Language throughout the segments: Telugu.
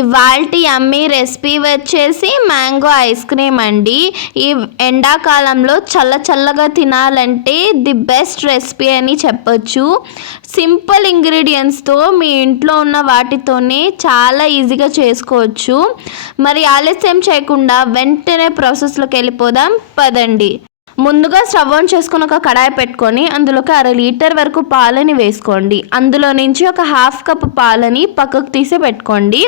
ఇవాల్టి అమ్మి రెసిపీ వచ్చేసి మ్యాంగో ఐస్ క్రీమ్ అండి. ఈ ఎండాకాలంలో చల్ల చల్లగా తినాలంటే ది బెస్ట్ రెసిపీ అని చెప్పొచ్చు. సింపుల్ ఇంగ్రీడియంట్స్తో మీ ఇంట్లో ఉన్న వాటితోనే చాలా ఈజీగా చేసుకోవచ్చు. మరి ఆలస్యం చేయకుండా వెంటనే ప్రాసెస్లోకి వెళ్ళిపోదాం. పదండి. ముందుగా స్టవ్ ఆన్ చేసుకుని ఒక కడాయి పెట్టుకొని అందులోకి అర లీటర్ వరకు పాలని వేసుకోండి. అందులో నుంచి ఒక హాఫ్ కప్ పాలని పక్కకు తీసి పెట్టుకోండి.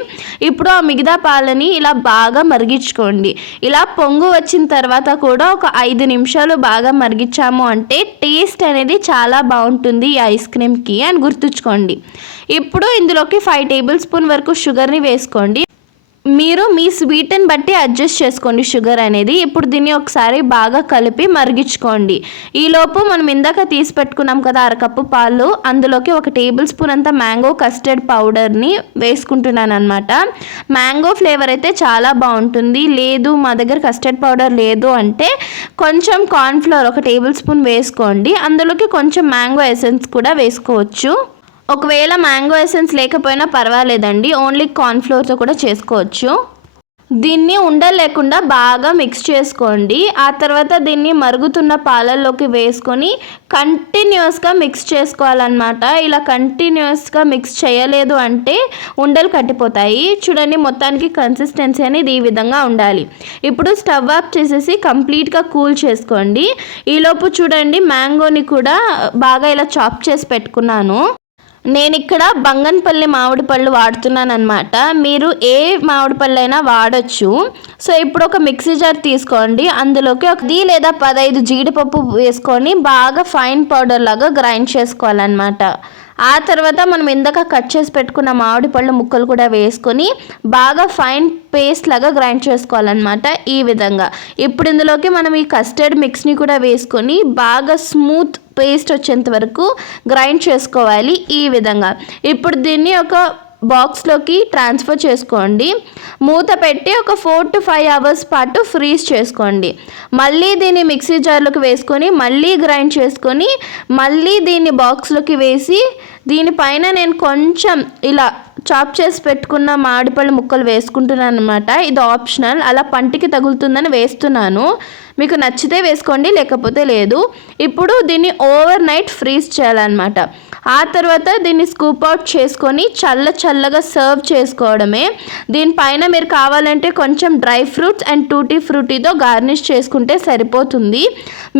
ఇప్పుడు ఆ మిగతా పాలని ఇలా బాగా మరిగించుకోండి. ఇలా పొంగు వచ్చిన తర్వాత కూడా ఒక ఐదు నిమిషాలు బాగా మరిగించాము అంటే టేస్ట్ అనేది చాలా బాగుంటుంది ఈ ఐస్ క్రీమ్కి అని గుర్తుంచుకోండి. ఇప్పుడు ఇందులోకి ఫైవ్ టేబుల్ స్పూన్ వరకు షుగర్ని వేసుకోండి. మీరు మీ స్వీట్ని బట్టి అడ్జస్ట్ చేసుకోండి. షుగర్ అనేది ఇప్పుడు దీన్ని ఒకసారి బాగా కలిపి మరిగించుకోండి. ఈలోపు మనం ఇందాక తీసి పెట్టుకున్నాం కదా అరకప్పు పాలు. అందులోకి ఒక టేబుల్ స్పూన్ అంత మ్యాంగో కస్టర్డ్ పౌడర్ని వేసుకుంటున్నాను అనమాట మ్యాంగో ఫ్లేవర్ అయితే చాలా బాగుంటుంది. లేదు మా దగ్గర కస్టర్డ్ పౌడర్ లేదు అంటే కొంచెం కార్న్ఫ్లవర్ ఒక టేబుల్ స్పూన్ వేసుకోండి. అందులోకి కొంచెం మ్యాంగో ఎసెన్స్ కూడా వేసుకోవచ్చు. ఒకవేళ మ్యాంగో ఎసెన్స్ లేకపోయినా పర్వాలేదండి. ఓన్లీ కార్న్ఫ్లోర్తో కూడా చేసుకోవచ్చు. దీన్ని ఉండలు లేకుండా బాగా మిక్స్ చేసుకోండి. ఆ తర్వాత దీన్ని మరుగుతున్న పాలల్లోకి వేసుకొని కంటిన్యూస్గా మిక్స్ చేసుకోవాలన్నమాట. ఇలా కంటిన్యూస్గా మిక్స్ చేయలేదు అంటే ఉండలు కట్టిపోతాయి. చూడండి మొత్తానికి కన్సిస్టెన్సీ అనేది ఈ విధంగా ఉండాలి. ఇప్పుడు స్టవ్ ఆఫ్ చేసేసి కంప్లీట్గా కూల్ చేసుకోండి. ఈలోపు చూడండి మ్యాంగోని కూడా బాగా ఇలా చాప్ చేసి పెట్టుకున్నాను. నేను ఇక్కడ బంగన్పల్లి మామిడి పళ్ళు వాడుతున్నాను అనమాట మీరు ఏ మామిడి పళ్ళు అయినా వాడచ్చు. సో ఇప్పుడు ఒక మిక్సీ జార్ తీసుకోండి. అందులోకి ఒకది లేదా పదహైదు జీడిపప్పు వేసుకొని బాగా ఫైన్ పౌడర్ లాగా గ్రైండ్ చేసుకోవాలన్నమాట. ఆ తర్వాత మనం ఇందాక కట్ చేసి పెట్టుకున్న మామిడి పళ్ళు ముక్కలు కూడా వేసుకొని బాగా ఫైన్ పేస్ట్ లాగా గ్రైండ్ చేసుకోవాలన్నమాట ఈ విధంగా. ఇప్పుడు ఇందులోకి మనం ఈ కస్టర్డ్ మిక్స్ని కూడా వేసుకొని బాగా స్మూత్ పేస్ట్ వచ్చేంత వరకు గ్రైండ్ చేసుకోవాలి ఈ విధంగా. ఇప్పుడు దీన్ని ఒక బాక్స్లోకి ట్రాన్స్ఫర్ చేసుకోండి. మూత పెట్టి ఒక ఫోర్ టు ఫైవ్ అవర్స్ పాటు ఫ్రీజ్ చేసుకోండి. మళ్ళీ దీన్ని మిక్సీ జార్లోకి వేసుకొని మళ్ళీ గ్రైండ్ చేసుకొని మళ్ళీ దీన్ని బాక్స్లోకి వేసి దీనిపైన నేను కొంచెం ఇలా చాప్ చేసి పెట్టుకున్న మామిడిపళ్ళు ముక్కలు వేసుకుంటున్నాను అనమాట ఇది ఆప్షనల్. అలా పంటికి తగులుతుందని వేస్తున్నాను. మీకు నచ్చితే వేసుకోండి లేకపోతే లేదు. ఇప్పుడు దీన్ని ఓవర్ నైట్ ఫ్రీజ్ చేయాలన్నమాట. ఆ తర్వాత దీన్ని స్కూప్ అవుట్ చేసుకొని చల్ల చల్లగా సర్వ్ చేసుకోవడమే. దీనిపైన మీరు కావాలంటే కొంచెం డ్రై ఫ్రూట్స్ అండ్ టూటీ ఫ్రూటీతో గార్నిష్ చేసుకుంటే సరిపోతుంది.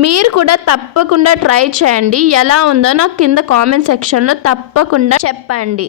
మీరు కూడా తప్పకుండా ట్రై చేయండి. ఎలా ఉందో నాకు కింద కామెంట్ సెక్షన్లో తప్పకుండా చెప్పండి.